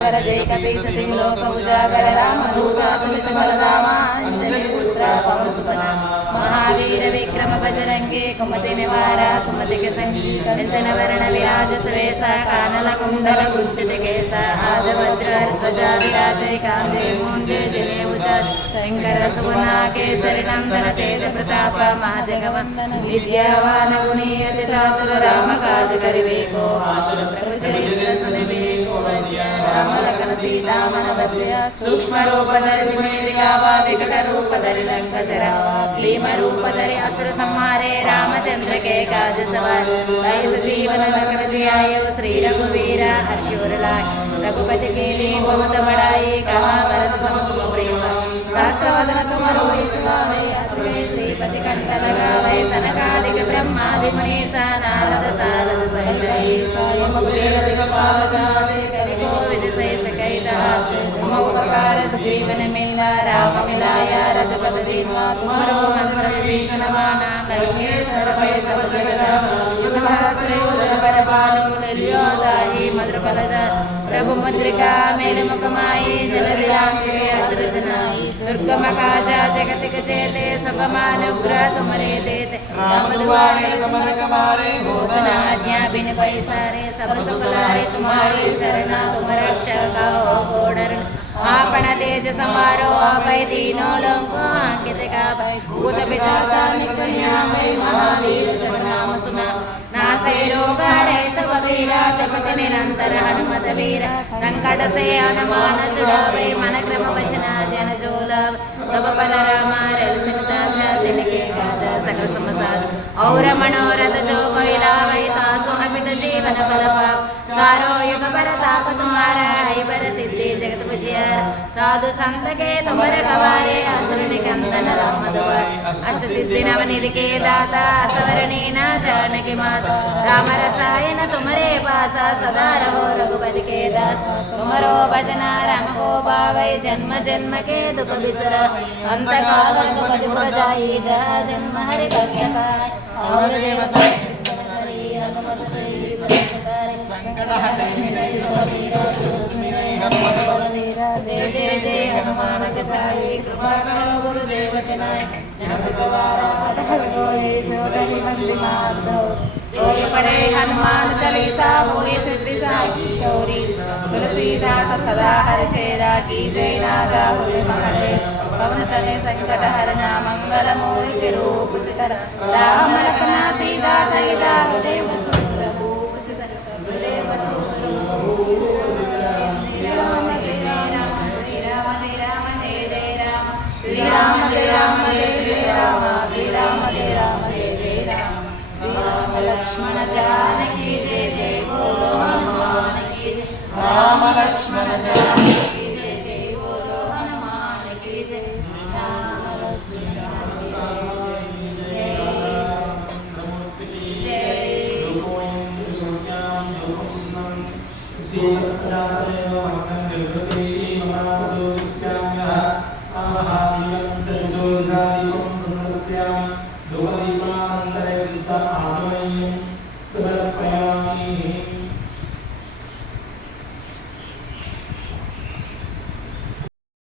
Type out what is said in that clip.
जय कपीसति लोक उजागर रामदूतातुलित बलधामा अंजलि पुत्र पवन सुतना महावीर विक्रम बजरंगी कुमति निवार सुमति के संगीत कंचन वर्ण विराज सवेसा कानल कुंडल कुंचित केसा आज वज्र ध्वजा विराजय कांदे मूंजे जने उजाज शंकर सुवना केसरी नंदन तेज प्रताप महाजगवंदन विद्यावान गुणी अति चातुर राम काज करिवेको आतुर प्रभु चरित्र सुनिवेको राम लखन सीता मन बसया सूक्ष्म रूप धरि सिमेलिकावा विकट रूप धरि लंक जरावा भीम रूप धरि असुर संहारे रामचंद्र के काज सवार लाई सजीवन लखन जियायो श्री रघुवीर हर्षि उर लाए रघुपति के लिए बहुत बड़ाई कहा भरत सम प्रेम शास्त्र वदन तुम रोई सुनावे असुरे श्रीपति कंठ लगावे सनकादिक ब्रह्मादि मुनीसा नारद सारद सहित स्वयं वेद दिगपाल गावे कवि कोविद से सकैता तुम उपकार सुग्रीवन मिला राम मिलाया रजपद दीवा तुमरो मंत्र विभीषण माना लंकेश्वर भय सब जगत युग सहस्र योजन पर भानु निर्योदाहि मधुर फलजा प्रभु मुद्रिका मेल मुखमाई जल दिलांगे अतुलित नाई दुर्गम काजा जगतिक जेते सुगमानुग्रह तुमरे देते राम दुआरे तुम रखवारे होतना आज्ञा बिन पैसारे सब सुख लारे तुम्हारी शरणा तुम रक्षक हो डरण आपण तेज समारो आपै तीनों लोको अंकित का भय भूत पिशाचा निकन्या भय महावीर जप नाम सुना नासे रोग हरे सब वीरा जपति निरंतर हनुमत वीर संकट से हनुमान छुड़ावे मन क्रम वचना जन जोलव तब पल राम रघुसिमता तिनके काजा सकल समाचार और मनोरथ जो कोई लावे सासु अमित जीवन फल पाप चारों युग परताप तुम्हारा है पर सिद्धि जगत विजय साधु संत के तुमर गवारे असुर निकंदन राम द्वार अष्ट सिद्धि नवनिधि के दाता असवरणी न जानकी माता राम रसायन तुमरे पासा सदा रहो रघुपति के दास तुमरो भजना राम को पावै जन्म जन्म के दुख बिसर अंत काल रघुपति पुर जाई जहाँ जन्म हरि भक्त काय और देवता जय जय जय हनुमान गोसाई कृपा करो गुरुदेव के नाय सतवारा पढ़ कोई छोट ही बंदी मार दो कोई पढ़े हनुमान चालीसा होए सिद्धि साई गौरी तुलसीदास सदा हरि चेरा की जय नागा हुए महरे पवन तने संकट हरना मंगल मूर्ति रूप सितर राम लखना सीता सहित हृदय सुसुर भूप सितर हृदय सुसुर श्री राम जय राम जय जय राम श्री राम जय राम जय जय राम श्री राम लक्ष्मण जानकी जय जय बोलो हनुमान की जय राम लक्ष्मण जानकी जय जय बोलो हनुमान की जय राम लक्ष्मण जय जय